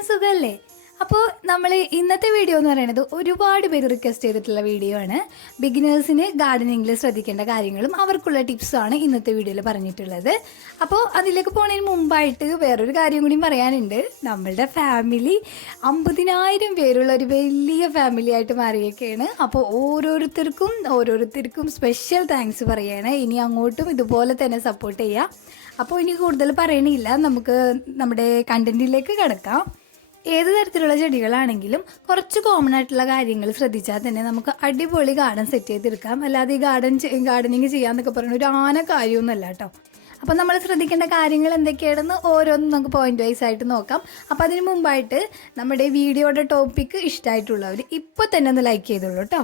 എല്ലാവർക്കും സുഖമല്ലേ? അപ്പോൾ നമ്മൾ ഇന്നത്തെ വീഡിയോ എന്ന് പറയുന്നത് ഒരുപാട് പേര് റിക്വസ്റ്റ് ചെയ്തിട്ടുള്ള വീഡിയോ ആണ്. ബിഗിനേഴ്സിന് ഗാർഡനിങ്ങിൽ ശ്രദ്ധിക്കേണ്ട കാര്യങ്ങളും അവർക്കുള്ള ടിപ്സാണ് ഇന്നത്തെ വീഡിയോയിൽ പറഞ്ഞിട്ടുള്ളത്. അപ്പോൾ അതിലേക്ക് പോകുന്നതിന് മുമ്പായിട്ട് വേറൊരു കാര്യം കൂടി പറയാനുണ്ട്. നമ്മളുടെ ഫാമിലി 50,000 പേരുള്ള ഒരു വലിയ ഫാമിലി ആയിട്ട് മാറിയൊക്കെയാണ്. അപ്പോൾ ഓരോരുത്തർക്കും സ്പെഷ്യൽ താങ്ക്സ് പറയുകയാണ്. ഇനി അങ്ങോട്ടും ഇതുപോലെ തന്നെ സപ്പോർട്ട് ചെയ്യുക. അപ്പോൾ ഇനി കൂടുതൽ പറയണില്ല, നമുക്ക് നമ്മുടെ കണ്ടന്റിലേക്ക് കിടക്കാം. ഏത് തരത്തിലുള്ള ചെടികളാണെങ്കിലും കുറച്ച് കോമൺ ആയിട്ടുള്ള കാര്യങ്ങൾ ശ്രദ്ധിച്ചാൽ തന്നെ നമുക്ക് അടിപൊളി ഗാർഡൻ സെറ്റ് ചെയ്തെടുക്കാം. അല്ലാതെ ഈ ഗാർഡനിങ് ചെയ്യാന്നൊക്കെ പറയുന്ന ഒരു ആന കാര്യമൊന്നുമല്ല കേട്ടോ. അപ്പോൾ നമ്മൾ ശ്രദ്ധിക്കേണ്ട കാര്യങ്ങൾ എന്തൊക്കെയാണെന്ന് ഓരോന്നും നമുക്ക് പോയിന്റ് വൈസ് ആയിട്ട് നോക്കാം. അപ്പോൾ അതിന് മുമ്പായിട്ട് നമ്മുടെ വീഡിയോയുടെ ടോപ്പിക്ക് ഇഷ്ടമായിട്ടുള്ളവർ ഇപ്പോൾ തന്നെ ഒന്ന് ലൈക്ക് ചെയ്തോളൂ കേട്ടോ.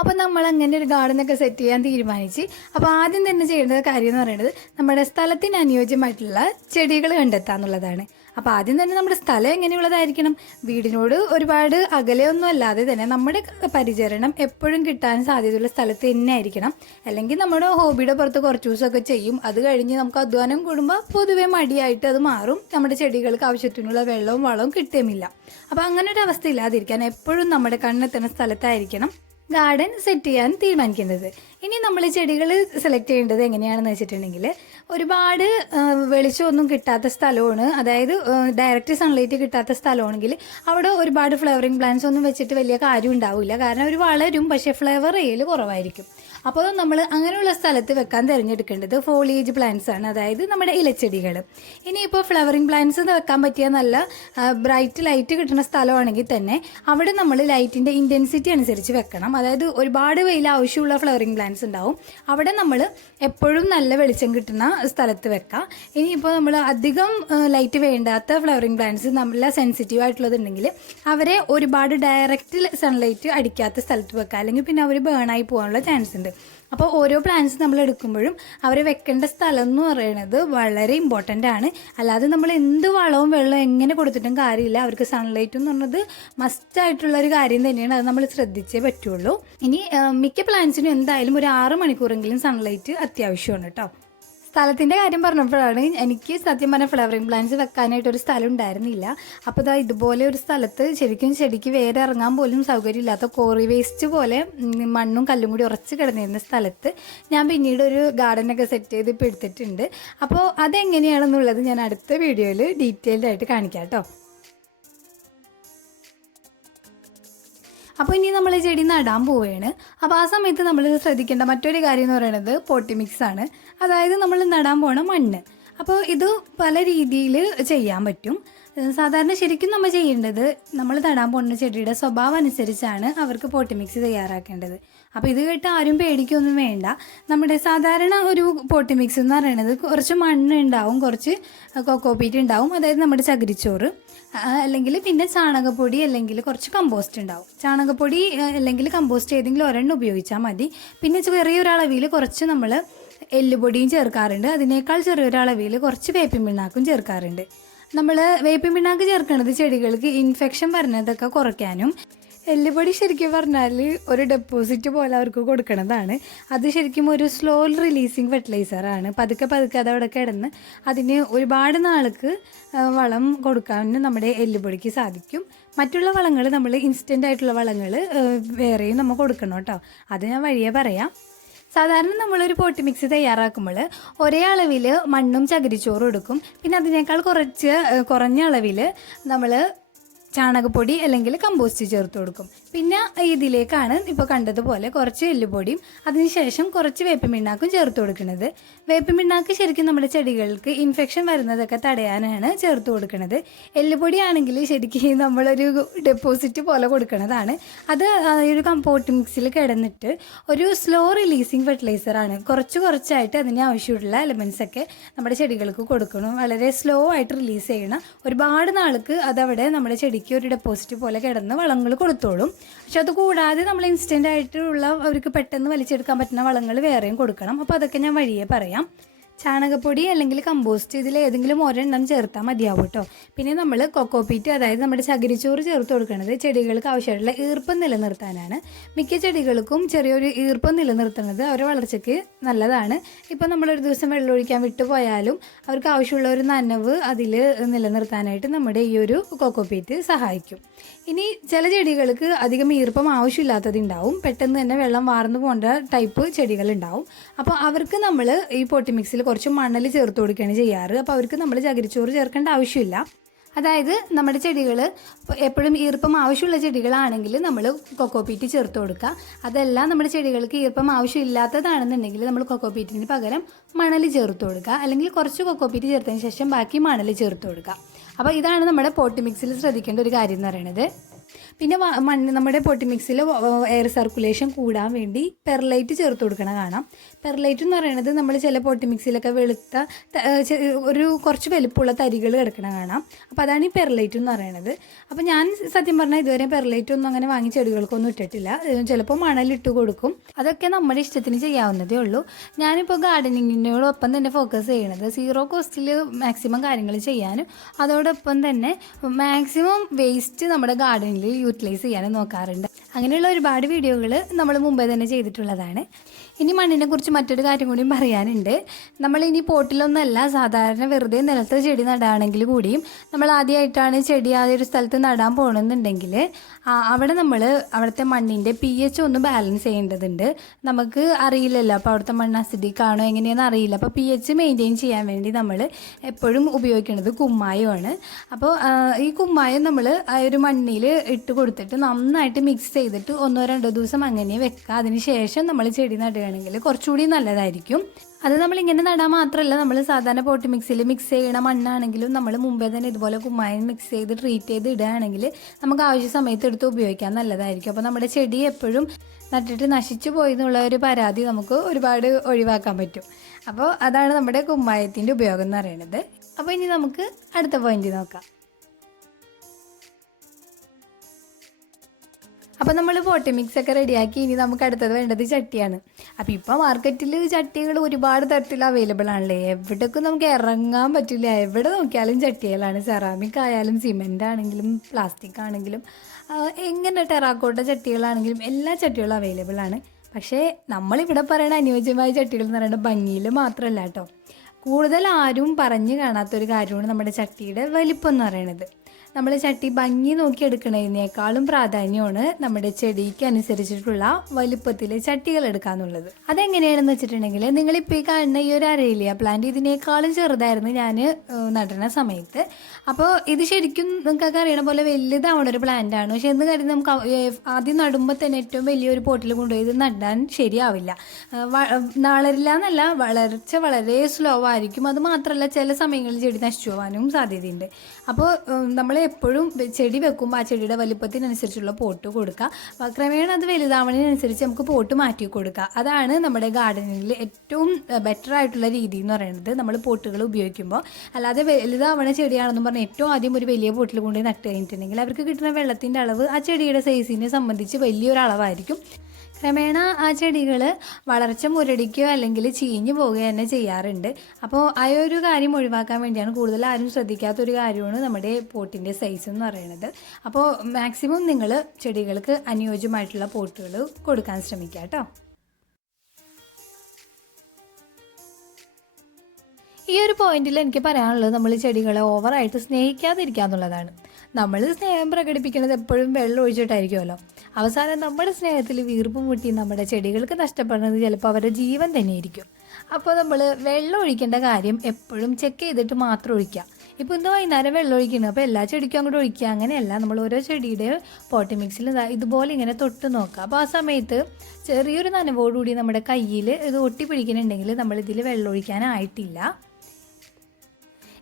അപ്പോൾ നമ്മൾ അങ്ങനെ ഒരു ഗാർഡനൊക്കെ സെറ്റ് ചെയ്യാൻ തീരുമാനിച്ച് അപ്പോൾ ആദ്യം തന്നെ ചെയ്യേണ്ട കാര്യം എന്ന് പറയുന്നത് നമ്മുടെ സ്ഥലത്തിന് അനുയോജ്യമായിട്ടുള്ള ചെടികൾ കണ്ടെത്തുക എന്നുള്ളതാണ്. അപ്പോൾ ആദ്യം തന്നെ നമ്മുടെ സ്ഥലം എങ്ങനെയുള്ളതായിരിക്കണം? വീടിനോട് ഒരുപാട് അകലെയൊന്നും അല്ലാതെ തന്നെ നമ്മുടെ പരിചരണം എപ്പോഴും കിട്ടാൻ സാധ്യതയുള്ള സ്ഥലത്ത് തന്നെ ആയിരിക്കണം. അല്ലെങ്കിൽ നമ്മുടെ ഹോബിയുടെ പുറത്ത് കുറച്ച് ദിവസമൊക്കെ ചെയ്യും, അത് കഴിഞ്ഞ് നമുക്ക് അധ്വാനം കൂടുമ്പോൾ പൊതുവെ മടിയായിട്ട് അത് മാറും. നമ്മുടെ ചെടികൾക്ക് ആവശ്യത്തിനുള്ള വെള്ളവും വളവും കിട്ടുമില്ല. അപ്പോൾ അങ്ങനെ ഒരു അവസ്ഥ ഇല്ലാതിരിക്കാൻ എപ്പോഴും നമ്മുടെ കണ്ണെത്തുന്ന സ്ഥലത്തായിരിക്കണം ഗാർഡൻ സെറ്റ് ചെയ്യാൻ തീരുമാനിക്കുന്നത്. ഇനി നമ്മൾ ചെടികൾ സെലക്ട് ചെയ്യേണ്ടത് എങ്ങനെയാണെന്ന് വെച്ചിട്ടുണ്ടെങ്കിൽ, ഒരുപാട് വെളിച്ചമൊന്നും കിട്ടാത്ത സ്ഥലമാണ്, അതായത് ഡയറക്റ്റ് സൺലൈറ്റ് കിട്ടാത്ത സ്ഥലമാണെങ്കിൽ അവിടെ ഒരുപാട് ഫ്ലവറിങ് പ്ലാന്റ്സ് ഒന്നും വെച്ചിട്ട് വലിയ കാര്യം ഉണ്ടാവില്ല. കാരണം അവർ വളരും, പക്ഷേ ഫ്ലവർ ചെയ്യൽ കുറവായിരിക്കും. അപ്പോൾ നമ്മൾ അങ്ങനെയുള്ള സ്ഥലത്ത് വെക്കാൻ തിരഞ്ഞെടുക്കേണ്ടത് ഫോളിയേജ് പ്ലാന്റ്സ് ആണ്, അതായത് നമ്മുടെ ഇലച്ചെടികൾ. ഇനിയിപ്പോൾ ഫ്ലവറിങ് പ്ലാന്റ്സ് വെക്കാൻ പറ്റിയ നല്ല ബ്രൈറ്റ് ലൈറ്റ് കിട്ടുന്ന സ്ഥലമാണെങ്കിൽ തന്നെ അവിടെ നമ്മൾ ലൈറ്റിൻ്റെ ഇൻറ്റൻസിറ്റി അനുസരിച്ച് വെക്കണം. അതായത് ഒരുപാട് വെയിൽ ആവശ്യമുള്ള ഫ്ലവറിങ് പ്ലാന്റ്സ് ഉണ്ടാവും, അവിടെ നമ്മൾ എപ്പോഴും നല്ല വെളിച്ചം കിട്ടുന്ന സ്ഥലത്ത് വെക്കാം. ഇനിയിപ്പോൾ നമ്മൾ അധികം ലൈറ്റ് വേണ്ടാത്ത ഫ്ലവറിങ് പ്ലാന്റ്സ് നല്ല സെൻസിറ്റീവ് ആയിട്ടുള്ളതുണ്ടെങ്കിൽ അവരെ ഒരുപാട് ഡയറക്റ്റ് സൺലൈറ്റ് അടിക്കാത്ത സ്ഥലത്ത് വെക്കാം, അല്ലെങ്കിൽ പിന്നെ അവർ ബേണായി പോകാനുള്ള ചാൻസ് ഉണ്ട്. അപ്പോൾ ഓരോ പ്ലാന്റ്സ് നമ്മൾ എടുക്കുമ്പോഴും അവർ വെക്കേണ്ട സ്ഥലം എന്ന് പറയുന്നത് വളരെ ഇമ്പോർട്ടൻ്റ് ആണ്. അല്ലാതെ നമ്മൾ എന്ത് വളവും വെള്ളവും എങ്ങനെ കൊടുത്തിട്ടും കാര്യമില്ല. അവർക്ക് സൺലൈറ്റ് എന്ന് പറഞ്ഞത് മസ്റ്റായിട്ടുള്ളൊരു കാര്യം തന്നെയാണ്, അത് നമ്മൾ ശ്രദ്ധിച്ചേ പറ്റുള്ളൂ. ഇനി മിക്ക പ്ലാന്റ്സിനും എന്തായാലും ഒരു 6 മണിക്കൂറെങ്കിലും സൺലൈറ്റ് അത്യാവശ്യമാണ് കേട്ടോ. സ്ഥലത്തിൻ്റെ കാര്യം പറഞ്ഞപ്പോഴാണ് എനിക്ക് സത്യം പറഞ്ഞാൽ ഫ്ലവറിങ് പ്ലാന്റ്സ് വെക്കാനായിട്ടൊരു സ്ഥലം ഉണ്ടായിരുന്നില്ല. അപ്പോൾ ഇതുപോലെ ഒരു സ്ഥലത്ത് ശരിക്കും ചെടിക്ക് വേറെ ഇറങ്ങാൻ പോലും സൗകര്യമില്ലാത്ത കോറി വേസ്റ്റ് പോലെ മണ്ണും കല്ലും കൂടി ഉറച്ച് കിടന്നിരുന്ന സ്ഥലത്ത് ഞാൻ പിന്നീട് ഒരു ഗാർഡനൊക്കെ സെറ്റ് ചെയ്ത് ഇപ്പോൾ എടുത്തിട്ടുണ്ട്. അപ്പോൾ അതെങ്ങനെയാണെന്നുള്ളത് ഞാൻ അടുത്ത വീഡിയോയിൽ ഡീറ്റെയിൽഡ് ആയിട്ട് കാണിക്കാം കേട്ടോ. അപ്പോൾ ഇനി നമ്മൾ ചെടി നടാൻ പോവുകയാണ്. അപ്പോൾ ആ സമയത്ത് നമ്മൾ ശ്രദ്ധിക്കേണ്ട മറ്റൊരു കാര്യം എന്ന് പറയുന്നത് പോട്ടി മിക്സ് ആണ്, അതായത് നമ്മൾ നടാൻ പോണ മണ്ണ്. അപ്പോൾ ഇത് പല രീതിയിൽ ചെയ്യാൻ പറ്റും. സാധാരണ ശരിക്കും നമ്മൾ ചെയ്യേണ്ടത്, നമ്മൾ നടാൻ പോകുന്ന ചെടിയുടെ സ്വഭാവം അനുസരിച്ചാണ് അവർക്ക് പോട്ടി മിക്സ് തയ്യാറാക്കേണ്ടത്. അപ്പോൾ ഇത് കേട്ട് ആരും പേടിക്കൊന്നും വേണ്ട. നമ്മുടെ സാധാരണ ഒരു പോട്ടി മിക്സ് എന്ന് പറയുന്നത് കുറച്ച് മണ്ണ് ഉണ്ടാവും, കുറച്ച് കൊക്കോപീറ്റ് ഉണ്ടാവും, അതായത് നമ്മുടെ ചകിരിച്ചോറ്, അല്ലെങ്കിൽ പിന്നെ ചാണകപ്പൊടി, അല്ലെങ്കിൽ കുറച്ച് കമ്പോസ്റ്റ് ഉണ്ടാവും. ചാണകപ്പൊടി അല്ലെങ്കിൽ കമ്പോസ്റ്റ് ഏതെങ്കിലും ഒരെണ്ണം ഉപയോഗിച്ചാൽ മതി. പിന്നെ ചെറിയൊരളവിൽ കുറച്ച് നമ്മൾ എല്ലുപൊടിയും ചേർക്കാറുണ്ട്. അതിനേക്കാൾ ചെറിയൊരളവിൽ കുറച്ച് വേപ്പിൻ പിണ്ണാക്കും ചേർക്കാറുണ്ട്. നമ്മൾ വേപ്പിൻ പിണ്ണാക്ക് ചേർക്കുന്നത് ചെടികൾക്ക് ഇൻഫെക്ഷൻ വരുന്നതൊക്കെ കുറയ്ക്കാനും, എല്ലുപൊടി ശരിക്കും പറഞ്ഞാൽ ഒരു ഡെപ്പോസിറ്റ് പോലെ അവർക്ക് കൊടുക്കുന്നതാണ്. അത് ശരിക്കും ഒരു സ്ലോ റിലീസിങ് ഫെർട്ടിലൈസറാണ്. പതുക്കെ അതവിടെ കിടന്ന് അതിന് ഒരുപാട് നാൾക്ക് വളം കൊടുക്കാൻ നമ്മുടെ എല്ലുപൊടിക്ക് സാധിക്കും. മറ്റുള്ള വളങ്ങൾ, നമ്മൾ ഇൻസ്റ്റൻ്റ് ആയിട്ടുള്ള വളങ്ങൾ വേറെയും നമ്മൾ കൊടുക്കണം കേട്ടോ. അത് ഞാൻ വഴിയേ പറയാം. സാധാരണ നമ്മളൊരു പോട്ടി മിക്സ് തയ്യാറാക്കുമ്പോൾ ഒരേ അളവിൽ മണ്ണും ചകിരിച്ചോറും എടുക്കും. പിന്നെ അതിനേക്കാൾ കുറഞ്ഞ അളവിൽ നമ്മൾ ചാണകപ്പൊടി അല്ലെങ്കിൽ കമ്പോസ്റ്റ് ചേർത്ത് കൊടുക്കും. പിന്നെ ഇതിലേക്കാണ് ഇപ്പോൾ കണ്ടതുപോലെ കുറച്ച് എല്ലുപൊടിയും അതിനുശേഷം കുറച്ച് വേപ്പിൻ പിണ്ണാക്കും ചേർത്ത് കൊടുക്കുന്നത്. വേപ്പിൻ പിണ്ണാക്ക് ശരിക്കും നമ്മുടെ ചെടികൾക്ക് ഇൻഫെക്ഷൻ വരുന്നതൊക്കെ തടയാനാണ് ചേർത്ത് കൊടുക്കുന്നത്. എല്ലുപൊടി ആണെങ്കിൽ ശരിക്കും നമ്മളൊരു ഡെപ്പോസിറ്റ് പോലെ കൊടുക്കുന്നതാണ്. അത് ഒരു കമ്പോസ്റ്റ് മിക്സിൽ കിടന്നിട്ട് ഒരു സ്ലോ റിലീസിങ് ഫെർട്ടിലൈസറാണ്. കുറച്ചായിട്ട് അതിന് ആവശ്യമുള്ള എലമെൻസൊക്കെ നമ്മുടെ ചെടികൾക്ക് കൊടുക്കണം. വളരെ സ്ലോ ആയിട്ട് റിലീസ് ചെയ്യണം. ഒരുപാട് നാൾക്ക് അതവിടെ നമ്മുടെ ചെടിക്ക് ഒരു ഡെപ്പോസിറ്റ് പോലെ കിടന്ന് വളങ്ങൾ കൊടുത്തോളും. പക്ഷെ അത് കൂടാതെ നമ്മൾ ഇൻസ്റ്റൻ്റ് ആയിട്ടുള്ള അവർക്ക് പെട്ടെന്ന് വലിച്ചെടുക്കാൻ പറ്റുന്ന വളങ്ങൾ വേറെയും കൊടുക്കണം. അപ്പോൾ അതൊക്കെ ഞാൻ വഴിയേ പറയാം. ചാണകപ്പൊടി അല്ലെങ്കിൽ കമ്പോസ്റ്റ് ഇതിലേതെങ്കിലും ഒരെണ്ണം ചേർത്താൽ മതിയാവും കേട്ടോ. പിന്നെ നമ്മൾ കൊക്കോപീറ്റ്, അതായത് നമ്മുടെ ചകിരിച്ചോറ് ചേർത്ത് കൊടുക്കുന്നത് ചെടികൾക്ക് ആവശ്യമായിട്ടുള്ള ഈർപ്പം നിലനിർത്താനാണ്. മിക്ക ചെടികൾക്കും ചെറിയൊരു ഈർപ്പം നിലനിർത്തുന്നത് അവരുടെ വളർച്ചയ്ക്ക് നല്ലതാണ്. ഇപ്പോൾ നമ്മളൊരു ദിവസം വെള്ളമൊഴിക്കാൻ വിട്ടുപോയാലും അവർക്ക് ആവശ്യമുള്ള ഒരു നനവ് അതിൽ നിലനിർത്താനായിട്ട് നമ്മുടെ ഈ ഒരു കൊക്കോപീറ്റ് സഹായിക്കും. ഇനി ചില ചെടികൾക്ക് അധികം ഈർപ്പം ആവശ്യമില്ലാത്തതുണ്ടാവും, പെട്ടെന്ന് തന്നെ വെള്ളം വാർന്നു പോകേണ്ട ടൈപ്പ് ചെടികളുണ്ടാവും. അപ്പോൾ അവർക്ക് നമ്മൾ ഈ പോട്ടി മിക്സിൽ കുറച്ച് മണൽ ചേർത്ത് കൊടുക്കുകയാണ് ചെയ്യാറ്. അപ്പോൾ അവർക്ക് നമ്മൾ ചകിരിച്ചോറ് ചേർക്കേണ്ട ആവശ്യമില്ല. അതായത് നമ്മുടെ ചെടികൾ എപ്പോഴും ഈർപ്പം ആവശ്യമുള്ള ചെടികളാണെങ്കിൽ നമ്മൾ കൊക്കോപീറ്റ് ചേർത്ത് കൊടുക്കുക. അതെല്ലാം നമ്മുടെ ചെടികൾക്ക് ഈർപ്പം ആവശ്യമില്ലാത്തതാണെന്നുണ്ടെങ്കിൽ നമ്മൾ കൊക്കോപീറ്റിന് പകരം മണൽ ചേർത്ത് കൊടുക്കുക, അല്ലെങ്കിൽ കുറച്ച് കൊക്കോപീറ്റ് ചേർത്തതിന് ശേഷം ബാക്കി മണൽ ചേർത്ത് കൊടുക്കുക. അപ്പോൾ ഇതാണ് നമ്മുടെ പോട്ടി മിക്സിൽ ശ്രദ്ധിക്കേണ്ട ഒരു കാര്യം എന്ന് പറയുന്നത്. പിന്നെ നമ്മുടെ പോട്ടി മിക്സിൽ എയർ സർക്കുലേഷൻ കൂടാൻ വേണ്ടി പെർലൈറ്റ് ചേർത്ത് കൊടുക്കണം കാണാം. പെർലൈറ്റ് എന്ന് പറയുന്നത് നമ്മൾ ചില പോട്ടി മിക്സിലൊക്കെ വെളുത്ത ഒരു കുറച്ച് വലുപ്പമുള്ള തരികൾ കിടക്കണം കാണാം. അപ്പോൾ അതാണ് ഈ പെർലൈറ്റ് എന്ന് പറയുന്നത്. അപ്പോൾ ഞാൻ സത്യം പറഞ്ഞാൽ ഇതുവരെ പെർലൈറ്റ് ഒന്നും അങ്ങനെ വാങ്ങി ചെടികൾക്കൊന്നും ഇട്ടിട്ടില്ല. ചിലപ്പോൾ മണലിട്ട് കൊടുക്കും. അതൊക്കെ നമ്മുടെ ഇഷ്ടത്തിന് ചെയ്യാവുന്നതേ ഉള്ളൂ. ഞാനിപ്പോൾ ഗാർഡനിങ്ങിനോടൊപ്പം തന്നെ ഫോക്കസ് ചെയ്യണത് സീറോ കോസ്റ്റിൽ മാക്സിമം കാര്യങ്ങൾ ചെയ്യാനും അതോടൊപ്പം തന്നെ മാക്സിമം വേസ്റ്റ് നമ്മുടെ ഗാർഡനിൽ യൂട്ടിലൈസ് ചെയ്യാനും നോക്കാറുണ്ട്. അങ്ങനെയുള്ള ഒരുപാട് വീഡിയോകൾ നമ്മൾ മുമ്പേ തന്നെ ചെയ്തിട്ടുള്ളതാണ്. ഇനി മണ്ണിനെ കുറിച്ച് മറ്റൊരു കാര്യം കൂടിയും പറയാനുണ്ട്. നമ്മളിനി പോട്ടിലൊന്നല്ല, സാധാരണ വെറുതെ നിലത്ത് ചെടി നടാണെങ്കിൽ കൂടിയും നമ്മൾ ആദ്യമായിട്ടാണ് ചെടി ആ ഒരു സ്ഥലത്ത് നടാൻ പോകണമെന്നുണ്ടെങ്കിൽ അവിടെ നമ്മൾ അവിടുത്തെ മണ്ണിൻ്റെ pH ഒന്ന് ബാലൻസ് ചെയ്യേണ്ടതുണ്ട്. നമുക്ക് അറിയില്ലല്ലോ അപ്പോൾ അവിടുത്തെ മണ്ണ് അസിഡിക് ആണോ എങ്ങനെയാണെന്ന് അറിയില്ല. അപ്പോൾ pH മെയിൻറ്റെയിൻ ചെയ്യാൻ വേണ്ടി നമ്മൾ എപ്പോഴും ഉപയോഗിക്കുന്നത് കുമ്മായമാണ്. അപ്പോൾ ഈ കുമ്മായം നമ്മൾ ആ ഒരു മണ്ണിൽ ഇട്ട് കൊടുത്തിട്ട് നന്നായിട്ട് മിക്സ് ചെയ്തിട്ട് 1-2 ദിവസം അങ്ങനെ വെക്കുക. അതിന് ശേഷം നമ്മൾ ചെടി നടുകയാണെങ്കിൽ കുറച്ചുകൂടി നല്ലതായിരിക്കും. അത് നമ്മളിങ്ങനെ നടാൻ മാത്രമല്ല, നമ്മൾ സാധാരണ പോട്ടി മിക്സിയിൽ മിക്സ് ചെയ്യണ മണ്ണാണെങ്കിലും നമ്മൾ മുമ്പേ തന്നെ ഇതുപോലെ കുമ്മായം മിക്സ് ചെയ്ത് ട്രീറ്റ് ചെയ്ത് ഇടുകയാണെങ്കിൽ നമുക്ക് ആവശ്യ സമയത്ത് എടുത്ത് ഉപയോഗിക്കാൻ നല്ലതായിരിക്കും. അപ്പോൾ നമ്മുടെ ചെടി എപ്പോഴും നട്ടിട്ട് നശിച്ചു പോയി എന്നുള്ള ഒരു പരാതി നമുക്ക് ഒരുപാട് ഒഴിവാക്കാൻ പറ്റും. അപ്പോൾ അതാണ് നമ്മുടെ കുമ്മായത്തിൻ്റെ ഉപയോഗം എന്ന് പറയുന്നത്. അപ്പോൾ ഇനി നമുക്ക് അടുത്ത പോയിന്റ് നോക്കാം. അപ്പോൾ നമ്മൾ പോട്ടി മിക്സൊക്കെ റെഡിയാക്കി ഇനി നമുക്ക് അടുത്തത് വേണ്ടത് ചട്ടിയാണ്. അപ്പോൾ ഇപ്പോൾ മാർക്കറ്റിൽ ചട്ടികൾ ഒരുപാട് തരത്തിൽ അവൈലബിൾ ആണല്ലേ. എവിടേക്കും നമുക്ക് ഇറങ്ങാൻ പറ്റില്ല, എവിടെ നോക്കിയാലും ചട്ടികളാണ്. സെറാമിക് ആയാലും സിമെൻ്റ് ആണെങ്കിലും പ്ലാസ്റ്റിക് ആണെങ്കിലും എങ്ങനെ ടെറാക്കോട്ട ചട്ടികളാണെങ്കിലും എല്ലാ ചട്ടികളും അവൈലബിൾ ആണ്. പക്ഷേ നമ്മളിവിടെ പറയുന്ന അനുയോജ്യമായ ചട്ടികൾ എന്ന് പറയുന്നത് ഭംഗിയിൽ മാത്രമല്ല കേട്ടോ. കൂടുതൽ ആരും പറഞ്ഞു കാണാത്തൊരു കാര്യമാണ് നമ്മുടെ ചട്ടിയുടെ വലിപ്പം എന്ന് പറയുന്നത്. നമ്മൾ ചട്ടി ഭംഗി നോക്കി എടുക്കുന്നതിനേക്കാളും പ്രാധാന്യമാണ് നമ്മുടെ ചെടിക്ക് അനുസരിച്ചിട്ടുള്ള വലുപ്പത്തിൽ ചട്ടികൾ എടുക്കാന്നുള്ളത്. അതെങ്ങനെയാണെന്ന് വെച്ചിട്ടുണ്ടെങ്കിൽ നിങ്ങളിപ്പോൾ ഈ കാണുന്ന ഈ ഒരു അരയിലിയ പ്ലാന്റ് ഇതിനേക്കാളും ചെറുതായിരുന്നു ഞാൻ നടുന്ന സമയത്ത്. അപ്പോൾ ഇത് ശരിക്കും നിങ്ങൾക്കൊക്കെ അറിയണ പോലെ വലുതാവണ ഒരു പ്ലാന്റ് ആണ്. പക്ഷെ എന്ന് കാര്യം നമുക്ക് ആദ്യം നടുമ്പോൾ തന്നെ ഏറ്റവും വലിയൊരു പോട്ടിൽ കൊണ്ടുപോയി ഇത് നടാൻ ശരിയാവില്ല. വളരില്ല എന്നല്ല, വളർച്ച വളരെ സ്ലോ ആയിരിക്കും. അത് മാത്രമല്ല ചില സമയങ്ങളിൽ ചെടി നശിച്ചു പോകാനും സാധ്യതയുണ്ട്. അപ്പോൾ നമ്മൾ എപ്പോഴും ചെടി വെക്കുമ്പോൾ ആ ചെടിയുടെ വലിപ്പത്തിനനുസരിച്ചുള്ള പോട്ട് കൊടുക്കുക. ക്രമേണ അത് വലുതാവണതിനനുസരിച്ച് നമുക്ക് പോട്ട് മാറ്റി കൊടുക്കുക. അതാണ് നമ്മുടെ ഗാർഡനിങ്ങിൽ ഏറ്റവും ബെറ്റർ ആയിട്ടുള്ള രീതി എന്ന് പറയുന്നത്. നമ്മൾ പോട്ടുകൾ ഉപയോഗിക്കുമ്പോൾ അല്ലാതെ വലുതാവണ ചെടിയാണെന്ന് പറഞ്ഞാൽ ഏറ്റവും ആദ്യം ഒരു വലിയ പോട്ടിൽ കൊണ്ട് നട്ട് കഴിഞ്ഞിട്ടുണ്ടെങ്കിൽ അവർക്ക് കിട്ടുന്ന വെള്ളത്തിൻ്റെ അളവ് ആ ചെടിയുടെ സൈസിനെ സംബന്ധിച്ച് വലിയൊരളവായിരിക്കും. ക്രമേണ ആ ചെടികൾ വളർച്ച മുരടിക്കുകയോ അല്ലെങ്കിൽ ചീഞ്ഞു പോവുകയോ തന്നെ ചെയ്യാറുണ്ട്. അപ്പോൾ ആ ഒരു കാര്യം ഒഴിവാക്കാൻ വേണ്ടിയാണ് കൂടുതൽ ആരും ശ്രദ്ധിക്കാത്തൊരു കാര്യമാണ് നമ്മുടെ പോട്ടിൻ്റെ സൈസ് എന്ന് പറയുന്നത്. അപ്പോൾ മാക്സിമം നിങ്ങൾ ചെടികൾക്ക് അനുയോജ്യമായിട്ടുള്ള പോട്ടുകൾ കൊടുക്കാൻ ശ്രമിക്കുക കേട്ടോ. ഈ ഒരു പോയിന്റിൽ എനിക്ക് പറയാനുള്ളത് നമ്മൾ ചെടികളെ ഓവറായിട്ട് സ്നേഹിക്കാതിരിക്കുക എന്നുള്ളതാണ്. നമ്മൾ സ്നേഹം പ്രകടിപ്പിക്കുന്നത് എപ്പോഴും വെള്ളം ഒഴിച്ചിട്ടായിരിക്കുമല്ലോ. അവസാനം നമ്മുടെ സ്നേഹത്തിൽ വീർപ്പ് മുട്ടി നമ്മുടെ ചെടികൾക്ക് നഷ്ടപ്പെടുന്നത് ചിലപ്പോൾ അവരുടെ ജീവൻ തന്നെയായിരിക്കും. അപ്പോൾ നമ്മൾ വെള്ളം ഒഴിക്കേണ്ട കാര്യം എപ്പോഴും ചെക്ക് ചെയ്തിട്ട് മാത്രം ഒഴിക്കുക. ഇപ്പോൾ ഇന്ന് വൈകുന്നേരം വെള്ളം ഒഴിക്കുന്നത്, അപ്പോൾ എല്ലാ ചെടിക്കും അങ്ങോട്ട് ഒഴിക്കുക അങ്ങനെയല്ല. നമ്മൾ ഓരോ ചെടിയുടെ പോട്ടി മിക്സിൽ ഇതുപോലെ ഇങ്ങനെ തൊട്ട് നോക്കുക. അപ്പോൾ ആ സമയത്ത് ചെറിയൊരു നനവോടുകൂടി നമ്മുടെ കയ്യിൽ ഇത് ഒട്ടിപ്പിടിക്കുന്നുണ്ടെങ്കിൽ നമ്മളിതിൽ വെള്ളം ഒഴിക്കാനായിട്ടില്ല.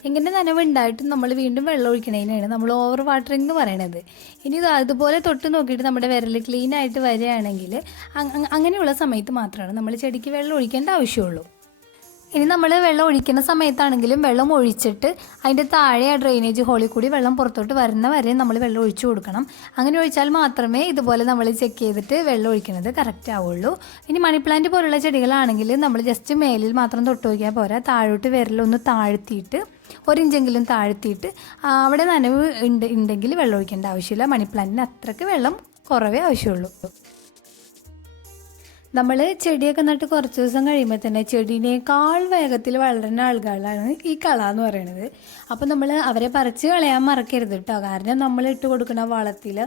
ഇങ്ങനെ നനവുണ്ടായിട്ടും നമ്മൾ വീണ്ടും വെള്ളം ഒഴിക്കണതിനാണ് നമ്മൾ ഓവർ വാട്ടറിംഗ് എന്ന് പറയണത്. ഇനി അതുപോലെ തൊട്ട് നോക്കിയിട്ട് നമ്മുടെ വിരൽ ക്ലീൻ ആയിട്ട് വരികയാണെങ്കിൽ അങ്ങനെയുള്ള സമയത്ത് മാത്രമാണ് നമ്മൾ ചെടിക്ക് വെള്ളം ഒഴിക്കേണ്ട ആവശ്യമുള്ളൂ. ഇനി നമ്മൾ വെള്ളം ഒഴിക്കുന്ന സമയത്താണെങ്കിലും വെള്ളം ഒഴിച്ചിട്ട് അതിൻ്റെ താഴെ ഡ്രെയിനേജ് ഹോളിൽ കൂടി വെള്ളം പുറത്തോട്ട് വരുന്ന വരെ നമ്മൾ വെള്ളം ഒഴിച്ചു കൊടുക്കണം. അങ്ങനെ ഒഴിച്ചാൽ മാത്രമേ ഇതുപോലെ നമ്മൾ ചെക്ക് ചെയ്തിട്ട് വെള്ളം ഒഴിക്കുന്നത് കറക്റ്റ് ആവുള്ളൂ. ഇനി മണി പ്ലാന്റ് പോലുള്ള ചെടികളാണെങ്കിൽ നമ്മൾ ജസ്റ്റ് മേലിൽ മാത്രം തൊട്ട് നോക്കിയാൽ പോരാ, താഴോട്ട് വിരലൊന്ന് താഴ്ത്തിയിട്ട് 1 ഇഞ്ചെങ്കിലും താഴ്ത്തിയിട്ട് അവിടെ നനവ് ഉണ്ടെങ്കിൽ വെള്ളം ഒഴിക്കേണ്ട ആവശ്യമില്ല. മണി പ്ലാന്റിന് അത്രയ്ക്ക് വെള്ളം കുറവേ ആവശ്യമുള്ളൂ. നമ്മൾ ചെടിയൊക്കെ നട്ട് കുറച്ച് ദിവസം കഴിയുമ്പോൾ തന്നെ ചെടീനേക്കാൾ വേഗത്തിൽ വളരുന്ന ആളുകളാണ് ഈ കള എന്ന് പറയുന്നത്. അപ്പോൾ നമ്മൾ അവരെ പറിച്ച് കളയാൻ മറക്കരുത് കേട്ടോ. കാരണം നമ്മൾ ഇട്ട് കൊടുക്കുന്ന വളത്തിൽ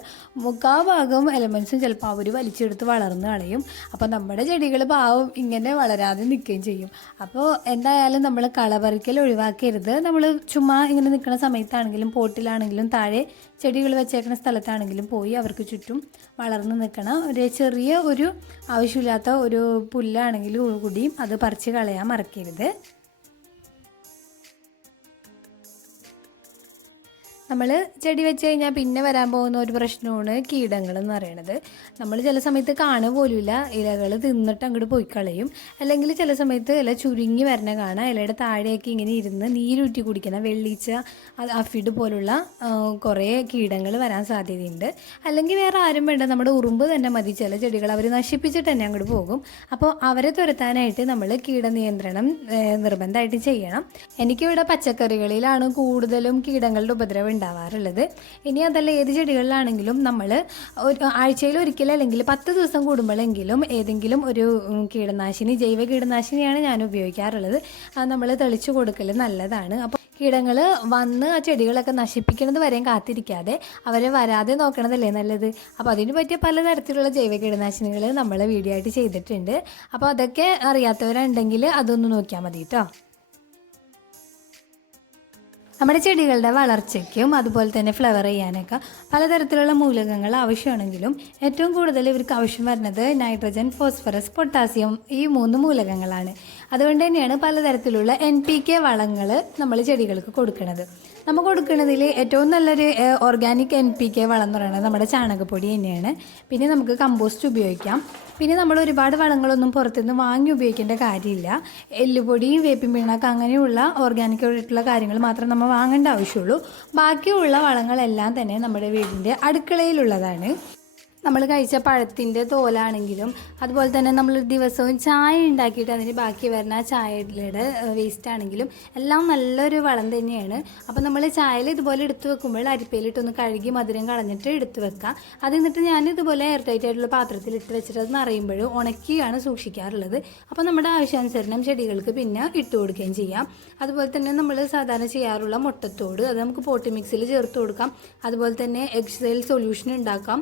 മുക്കാഭാഗം എലമെൻസും ചിലപ്പോൾ അവർ വലിച്ചെടുത്ത് വളർന്ന് കളയും. അപ്പോൾ നമ്മുടെ ചെടികൾ പാവം ഇങ്ങനെ വളരാതെ നിൽക്കുകയും ചെയ്യും. അപ്പോൾ എന്തായാലും നമ്മൾ കള പറിക്കൽ ഒഴിവാക്കരുത്. നമ്മൾ ചുമ്മാ ഇങ്ങനെ നിൽക്കുന്ന സമയത്താണെങ്കിലും പോട്ടിലാണെങ്കിലും താഴെ ചെടികൾ വെച്ചേക്കുന്ന സ്ഥലത്താണെങ്കിലും പോയി അവർക്ക് ചുറ്റും വളർന്ന് നിൽക്കണം. ഒരു ചെറിയ ഒരു ആവശ്യമില്ലാത്ത ഒരു പുല്ലാണെങ്കിലും കൂടിയും അത് പറിച്ച് കളയാൻ മറക്കരുത്. നമ്മൾ ചെടി വെച്ച് കഴിഞ്ഞാൽ പിന്നെ വരാൻ പോകുന്ന ഒരു പ്രശ്നമാണ് കീടങ്ങളെന്ന് പറയുന്നത്. നമ്മൾ ചില സമയത്ത് കാണുക പോലുമില്ല, ഇലകൾ തിന്നിട്ട് അങ്ങോട്ട് പോയി കളയും. അല്ലെങ്കിൽ ചില സമയത്ത് ഇല ചുരുങ്ങി വരണ കാണാം. ഇലയുടെ താഴെയൊക്കെ ഇങ്ങനെ ഇരുന്ന് നീരൂറ്റി കുടിക്കുന്ന വെള്ളീച്ച, അഫിഡ് പോലുള്ള കുറേ കീടങ്ങൾ വരാൻ സാധ്യതയുണ്ട്. അല്ലെങ്കിൽ വേറെ ആരും വേണ്ട, നമ്മുടെ ഉറുമ്പ് തന്നെ മതി. ചില ചെടികൾ അവർ നശിപ്പിച്ചിട്ട് തന്നെ അങ്ങോട്ട് പോകും. അപ്പോൾ അവരെ തുരത്താനായിട്ട് നമ്മൾ കീടനിയന്ത്രണം നിർബന്ധമായിട്ട് ചെയ്യണം. എനിക്കിവിടെ പച്ചക്കറികളിലാണ് കൂടുതലും കീടങ്ങളുടെ ഉപദ്രവം ഉണ്ടാവാറുള്ളത്. ഇനി അതല്ല ഏത് ചെടികളിലാണെങ്കിലും നമ്മൾ ആഴ്ചയിൽ ഒരിക്കലും അല്ലെങ്കിൽ 10 ദിവസം കൂടുമ്പോഴെങ്കിലും ഏതെങ്കിലും ഒരു കീടനാശിനി, ജൈവ കീടനാശിനിയാണ് ഞാൻ ഉപയോഗിക്കാറുള്ളത്. അത് നമ്മൾ തെളിച്ചു കൊടുക്കൽ നല്ലതാണ്. അപ്പോൾ കീടങ്ങൾ വന്ന് ആ ചെടികളൊക്കെ നശിപ്പിക്കുന്നത് വരെയും കാത്തിരിക്കാതെ അവരെ വരാതെ നോക്കണതല്ലേ നല്ലത്. അപ്പോൾ അതിന് പറ്റിയ പലതരത്തിലുള്ള ജൈവ കീടനാശിനികൾ നമ്മൾ വീഡിയോ ആയിട്ട് ചെയ്തിട്ടുണ്ട്. അപ്പോൾ അതൊക്കെ അറിയാത്തവരുണ്ടെങ്കിൽ അതൊന്ന് നോക്കിയാൽ മതി കേട്ടോ. നമ്മുടെ ചെടികളുടെ വളർച്ചയ്ക്കും അതുപോലെ തന്നെ ഫ്ലവർ ചെയ്യാനൊക്കെ പലതരത്തിലുള്ള മൂലകങ്ങൾ ആവശ്യമാണെങ്കിലും ഏറ്റവും കൂടുതൽ ഇവർക്ക് ആവശ്യം വരുന്നത് നൈട്രജൻ, ഫോസ്ഫറസ്, പൊട്ടാസ്യം, ഈ 3 മൂലകങ്ങളാണ്. അതുകൊണ്ട് തന്നെയാണ് പലതരത്തിലുള്ള NPK വളങ്ങൾ നമ്മൾ ചെടികൾക്ക് കൊടുക്കുന്നത്. നമ്മൾ കൊടുക്കുന്നതിൽ ഏറ്റവും നല്ലൊരു ഓർഗാനിക് NPK വളം എന്ന് പറയുന്നത് നമ്മുടെ ചാണകപ്പൊടി തന്നെയാണ്. പിന്നെ നമുക്ക് കമ്പോസ്റ്റ് ഉപയോഗിക്കാം. പിന്നെ നമ്മൾ ഒരുപാട് വളങ്ങളൊന്നും പുറത്തുനിന്ന് വാങ്ങി ഉപയോഗിക്കേണ്ട കാര്യമില്ല. എല്ലുപൊടിയും വേപ്പിൻ പിണ്ണാക്ക് അങ്ങനെയുള്ള ഓർഗാനിക് ആയിട്ടുള്ള കാര്യങ്ങൾ മാത്രം നമ്മൾ വാങ്ങേണ്ട ആവശ്യമുള്ളൂ. ബാക്കിയുള്ള വളങ്ങളെല്ലാം തന്നെ നമ്മുടെ വീടിൻ്റെ അടുക്കളയിലുള്ളതാണ്. നമ്മൾ കഴിച്ച പഴത്തിൻ്റെ തോലാണെങ്കിലും അതുപോലെ തന്നെ നമ്മൾ ദിവസവും ചായ ഉണ്ടാക്കിയിട്ട് അതിന് ബാക്കി വരുന്ന ചായയുടെ വേസ്റ്റ് ആണെങ്കിലും എല്ലാം നല്ലൊരു വളം തന്നെയാണ്. അപ്പോൾ നമ്മൾ ചായയിൽ ഇതുപോലെ എടുത്തു വെക്കുമ്പോൾ അരിപ്പയിലിട്ടൊന്ന് കഴുകി മധുരം കളഞ്ഞിട്ട് എടുത്തു വെക്കാം. അത് എന്നിട്ട് ഞാൻ ഇതുപോലെ എയർ ടൈറ്റ് ആയിട്ടുള്ള പാത്രത്തിൽ ഇട്ട് വെച്ചിട്ട് അത് നിറയുമ്പോൾ ഉണക്കിയാണ് സൂക്ഷിക്കാറുള്ളത്. അപ്പോൾ നമ്മുടെ ആവശ്യാനുസരണം ചെടികൾക്ക് പിന്നെ ഇട്ട് കൊടുക്കുകയും ചെയ്യാം. അതുപോലെ തന്നെ നമ്മൾ സാധാരണ ചെയ്യാറുള്ള മുട്ടത്തോട് അത് നമുക്ക് പോട്ടി മിക്സിൽ ചേർത്ത് കൊടുക്കാം. അതുപോലെ തന്നെ എക്സൈൽ സൊല്യൂഷൻ ഉണ്ടാക്കാം.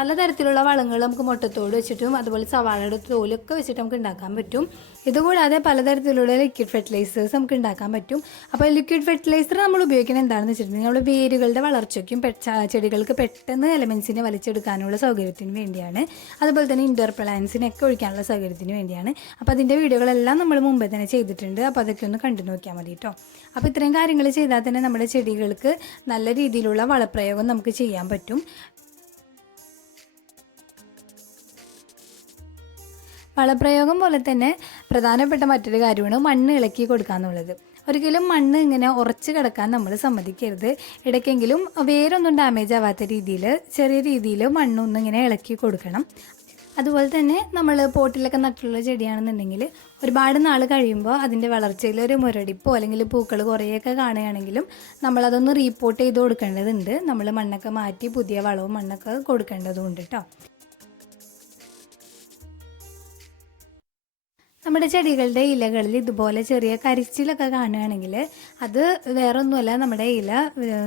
പലതരത്തിലുള്ള വളങ്ങൾ നമുക്ക് മുട്ടത്തോട് വെച്ചിട്ടും അതുപോലെ സവാളയുടെ തോലൊക്കെ വെച്ചിട്ട് നമുക്ക് ഉണ്ടാക്കാൻ പറ്റും. ഇതുകൂടാതെ പലതരത്തിലുള്ള ലിക്വിഡ് ഫെർട്ടിലൈസേഴ്സ് നമുക്ക് ഉണ്ടാക്കാൻ പറ്റും. അപ്പോൾ ലിക്വിഡ് ഫെർട്ടിലൈസർ നമ്മൾ ഉപയോഗിക്കുന്നത് എന്താണെന്ന് വെച്ചിട്ടുണ്ടെങ്കിൽ നമ്മൾ വേരുകളുടെ വളർച്ചയ്ക്കും ചെടികൾക്ക് പെട്ടെന്ന് എലമെൻസിനെ വലിച്ചെടുക്കാനുള്ള സൗകര്യത്തിന് വേണ്ടിയാണ്. അതുപോലെ തന്നെ ഇൻഡോർ പ്ലാന്റ്സിനൊക്കെ ഒഴിക്കാനുള്ള സൗകര്യത്തിന് വേണ്ടിയാണ്. അപ്പോൾ അതിൻ്റെ വീഡിയോകളെല്ലാം നമ്മൾ മുമ്പേ തന്നെ ചെയ്തിട്ടുണ്ട്. അപ്പോൾ അതൊക്കെ ഒന്ന് കണ്ടു നോക്കിയാൽ മതി കേട്ടോ. അപ്പോൾ ഇത്രയും കാര്യങ്ങൾ ചെയ്താൽ തന്നെ നമ്മുടെ ചെടികൾക്ക് നല്ല രീതിയിലുള്ള വളപ്രയോഗം നമുക്ക് ചെയ്യാൻ പറ്റും. വളപ്രയോഗം പോലെ തന്നെ പ്രധാനപ്പെട്ട മറ്റൊരു കാര്യമാണ് മണ്ണ് ഇളക്കി കൊടുക്കുക എന്നുള്ളത്. ഒരിക്കലും മണ്ണ് ഇങ്ങനെ ഉറച്ച് കിടക്കാൻ നമ്മൾ സമ്മതിക്കരുത്. ഇടയ്ക്കെങ്കിലും വേരൊന്നും ഡാമേജ് ആവാത്ത രീതിയിൽ ചെറിയ രീതിയിൽ മണ്ണൊന്നും ഇങ്ങനെ ഇളക്കി കൊടുക്കണം. അതുപോലെ തന്നെ നമ്മൾ പോട്ടിലൊക്കെ നട്ടുള്ള ചെടിയാണെന്നുണ്ടെങ്കിൽ ഒരുപാട് നാൾ കഴിയുമ്പോൾ അതിൻ്റെ വളർച്ചയിൽ ഒരു മുരടിപ്പോ അല്ലെങ്കിൽ പൂക്കൾ കുറേയൊക്കെ കാണുകയാണെങ്കിലും നമ്മളതൊന്ന് റീപോർട്ട് ചെയ്ത് കൊടുക്കേണ്ടതുണ്ട്. നമ്മൾ മണ്ണൊക്കെ മാറ്റി പുതിയ വളവും മണ്ണൊക്കെ കൊടുക്കേണ്ടതുണ്ട് കേട്ടോ. നമ്മുടെ ചെടികളുടെ ഇലകളിൽ ഇതുപോലെ ചെറിയ കരിച്ചിലൊക്കെ കാണുകയാണെങ്കിൽ അത് വേറൊന്നുമല്ല, നമ്മുടെ ഇല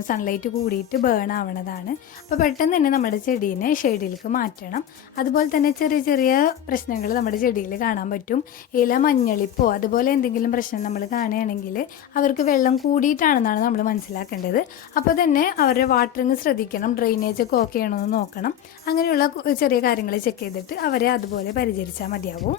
സൺലൈറ്റ് കൂടിയിട്ട് ബേൺ ആവണതാണ്. അപ്പോൾ പെട്ടെന്ന് തന്നെ നമ്മുടെ ചെടീനെ ഷെയ്ഡിലേക്ക് മാറ്റണം. അതുപോലെ തന്നെ ചെറിയ ചെറിയ പ്രശ്നങ്ങൾ നമ്മുടെ ചെടിയിൽ കാണാൻ പറ്റും. ഇല മഞ്ഞളിപ്പോ അതുപോലെ എന്തെങ്കിലും പ്രശ്നം നമ്മൾ കാണുകയാണെങ്കിൽ അവർക്ക് വെള്ളം കൂടിയിട്ടാണെന്നാണ് നമ്മൾ മനസ്സിലാക്കേണ്ടത്. അപ്പോൾ തന്നെ അവരുടെ വാട്ടറിങ് ശ്രദ്ധിക്കണം, ഡ്രെയിനേജൊക്കെ ഓക്കെ ആണോ എന്ന് നോക്കണം. അങ്ങനെയുള്ള ചെറിയ കാര്യങ്ങൾ ചെക്ക് ചെയ്തിട്ട് അവരെ അതുപോലെ പരിചരിച്ചാൽ മതിയാവും.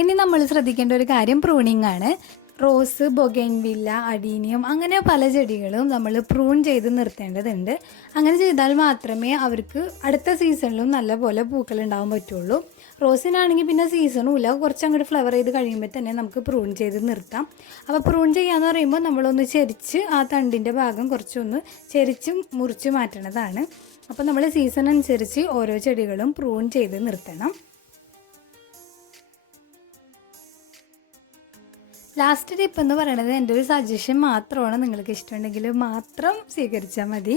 ഇനി നമ്മൾ ശ്രദ്ധിക്കേണ്ട ഒരു കാര്യം പ്രൂണിംഗ് ആണ്. റോസ്, ബൊഗൈൻവില്ല, അഡീനിയം അങ്ങനെ പല ചെടികളും നമ്മൾ പ്രൂൺ ചെയ്ത് നിർത്തേണ്ടതുണ്ട്. അങ്ങനെ ചെയ്താൽ മാത്രമേ അവർക്ക് അടുത്ത സീസണിലും നല്ല പോലെ പൂക്കൾ ഉണ്ടാകാൻ പറ്റുള്ളൂ. റോസിനാണെങ്കിൽ പിന്നെ സീസണും ഇല്ല, കുറച്ച് അങ്ങോട്ട് ഫ്ലവർ ചെയ്ത് കഴിയുമ്പോൾ തന്നെ നമുക്ക് പ്രൂൺ ചെയ്ത് നിർത്താം. അപ്പോൾ പ്രൂൺ ചെയ്യാന്ന് പറയുമ്പോൾ നമ്മളൊന്ന് ചെരിച്ച് ആ തണ്ടിൻ്റെ ഭാഗം കുറച്ചൊന്ന് ചെരിച്ചും മുറിച്ച് മാറ്റണതാണ്. അപ്പോൾ നമ്മൾ സീസൺ അനുസരിച്ച് ഓരോ ചെടികളും പ്രൂൺ ചെയ്ത് നിർത്തണം. ലാസ്റ്റ് ടിപ്പ് എന്ന് പറയുന്നത് എൻ്റെ ഒരു സജഷൻ മാത്രമാണ്. നിങ്ങൾക്ക് ഇഷ്ടമുണ്ടെങ്കിൽ മാത്രം സ്വീകരിച്ചാൽ മതി.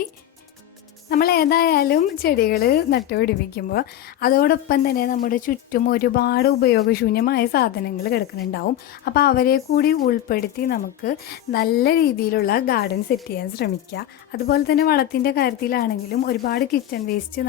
നമ്മൾ ഏതായാലും ചെടികൾ നട്ടുപിടിപ്പിക്കുമ്പോൾ അതോടൊപ്പം തന്നെ നമ്മുടെ ചുറ്റും ഒരുപാട് ഉപയോഗശൂന്യമായ സാധനങ്ങൾ കിടക്കുന്നുണ്ടാവും. അപ്പോൾ അവരെ കൂടി ഉൾപ്പെടുത്തി നമുക്ക് നല്ല രീതിയിലുള്ള ഗാർഡൻ സെറ്റ് ചെയ്യാൻ ശ്രമിക്കുക. അതുപോലെ തന്നെ വളത്തിൻ്റെ കാര്യത്തിലാണെങ്കിലും ഒരുപാട് കിച്ചൺ വേസ്റ്റ്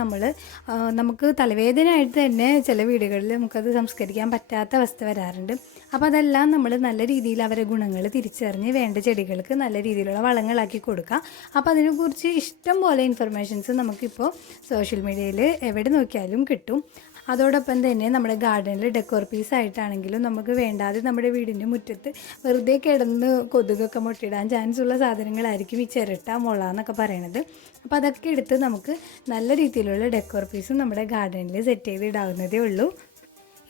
നമുക്ക് തലവേദനയായിട്ട് തന്നെ ചില വീടുകളിൽ നമുക്കത് സംസ്കരിക്കാൻ പറ്റാത്ത അവസ്ഥ വരാറുണ്ട്. അപ്പോൾ അതെല്ലാം നമ്മൾ നല്ല രീതിയിൽ അവരെ ഗുണങ്ങൾ തിരിച്ചറിഞ്ഞ് വേണ്ട ചെടികൾക്ക് നല്ല രീതിയിലുള്ള വളങ്ങളാക്കി കൊടുക്കുക. അപ്പോൾ അതിനെക്കുറിച്ച് ഇഷ്ടം പോലെ ഇൻഫർമേഷൻസ് നമുക്കിപ്പോൾ സോഷ്യൽ മീഡിയയിൽ എവിടെ നോക്കിയാലും കിട്ടും. അതോടൊപ്പം തന്നെ നമ്മുടെ ഗാർഡനിൽ ഡെക്കോർ പീസ് ആയിട്ടാണെങ്കിലും നമുക്ക് വേണ്ടാതെ നമ്മുടെ വീടിൻ്റെ മുറ്റത്ത് വെറുതെ കിടന്ന് കൊതുകൊക്കെ മുട്ടയിടാൻ ചാൻസ് ഉള്ള സാധനങ്ങളായിരിക്കും ഈ ചിരട്ട, മുള എന്നൊക്കെ പറയണത്. അപ്പോൾ അതൊക്കെ എടുത്ത് നമുക്ക് നല്ല രീതിയിലുള്ള ഡെക്കോർ പീസ് നമ്മുടെ ഗാർഡനിൽ സെറ്റ് ചെയ്ത് ഇടാവുന്നതേ ഉള്ളൂ.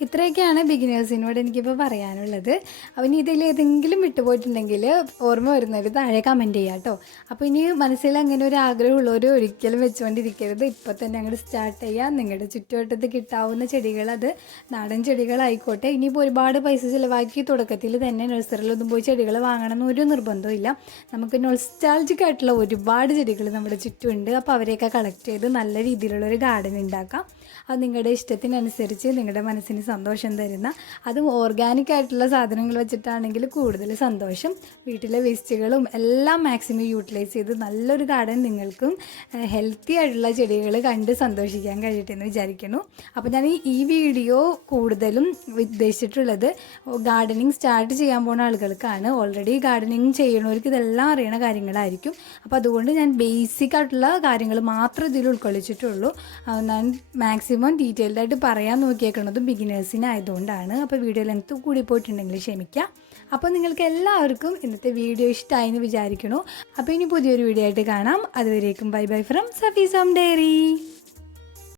ഇത്രയൊക്കെയാണ് ബിഗിനേഴ്സിനോട് എനിക്കിപ്പോൾ പറയാനുള്ളത്. അപ്പോൾ ഇനി ഇതിൽ ഏതെങ്കിലും വിട്ടുപോയിട്ടുണ്ടെങ്കിൽ ഓർമ്മ വരുന്നത് താഴെ കമൻറ്റ് ചെയ്യാം കേട്ടോ. അപ്പോൾ ഇനി മനസ്സിൽ അങ്ങനെ ഒരു ആഗ്രഹമുള്ളവർ ഒരിക്കലും വെച്ചുകൊണ്ടിരിക്കരുത്. ഇപ്പോൾ തന്നെ അങ്ങോട്ട് സ്റ്റാർട്ട് ചെയ്യുക. നിങ്ങളുടെ ചുറ്റുവട്ടത്ത് കിട്ടാവുന്ന ചെടികൾ, അത് നാടൻ ചെടികളായിക്കോട്ടെ. ഇനിയിപ്പോൾ ഒരുപാട് പൈസ ചിലവാക്കി തുടക്കത്തിൽ തന്നെ നഴ്സറിയിലൊന്നും പോയി ചെടികൾ വാങ്ങണമെന്ന് ഒരു നിർബന്ധമില്ല. നമുക്ക് നൊസ്റ്റാൾജിക് ആയിട്ടുള്ള ഒരുപാട് ചെടികൾ നമ്മുടെ ചുറ്റുമുണ്ട്. അപ്പോൾ അവരെയൊക്കെ കളക്ട് ചെയ്ത് നല്ല രീതിയിലുള്ളൊരു ഗാർഡൻ ഉണ്ടാക്കാം. അത് നിങ്ങളുടെ ഇഷ്ടത്തിനനുസരിച്ച് നിങ്ങളുടെ മനസ്സിന് സന്തോഷം തരുന്ന, അതും ഓർഗാനിക് ആയിട്ടുള്ള സാധനങ്ങൾ വെച്ചിട്ടാണെങ്കിൽ കൂടുതൽ സന്തോഷം. വീട്ടിലെ വേസ്റ്റുകളും എല്ലാം മാക്സിമം യൂട്ടിലൈസ് ചെയ്ത് നല്ലൊരു ഗാർഡൻ നിങ്ങൾക്കും ഹെൽത്തി ആയിട്ടുള്ള ചെടികൾ കണ്ട് സന്തോഷിക്കാൻ കഴിയട്ടെ എന്ന് വിചാരിക്കുന്നു. അപ്പോൾ ഞാൻ ഈ വീഡിയോ കൂടുതലും ഉദ്ദേശിച്ചിട്ടുള്ളത് ഗാർഡനിങ് സ്റ്റാർട്ട് ചെയ്യാൻ പോകുന്ന ആളുകൾക്കാണ്. ഓൾറെഡി ഗാർഡനിങ് ചെയ്യണവർക്ക് ഇതെല്ലാം അറിയണ കാര്യങ്ങളായിരിക്കും. അപ്പോൾ അതുകൊണ്ട് ഞാൻ ബേസിക് ആയിട്ടുള്ള കാര്യങ്ങൾ മാത്രം ഇതിൽ ഉൾക്കൊള്ളിച്ചിട്ടുള്ളൂ. ഞാൻ മാക്സിമം ഡീറ്റെയിൽഡ് ആയിട്ട് പറയാൻ നോക്കിയേക്കുന്നത് ബിഗിനേഴ്സിനായതുകൊണ്ടാണ്. അപ്പോൾ വീഡിയോ ലെങ്ത് കൂടി പോയിട്ടുണ്ടെങ്കിൽ ക്ഷമിക്കാം. അപ്പോൾ നിങ്ങൾക്ക് എല്ലാവർക്കും ഇന്നത്തെ വീഡിയോ ഇഷ്ടമായി എന്ന് വിചാരിക്കണു. അപ്പോൾ ഇനി പുതിയൊരു വീഡിയോ ആയിട്ട് കാണാം. അതുവരേക്കും ബൈ ബൈ ഫ്രം സഫീസോമെഡിയറി.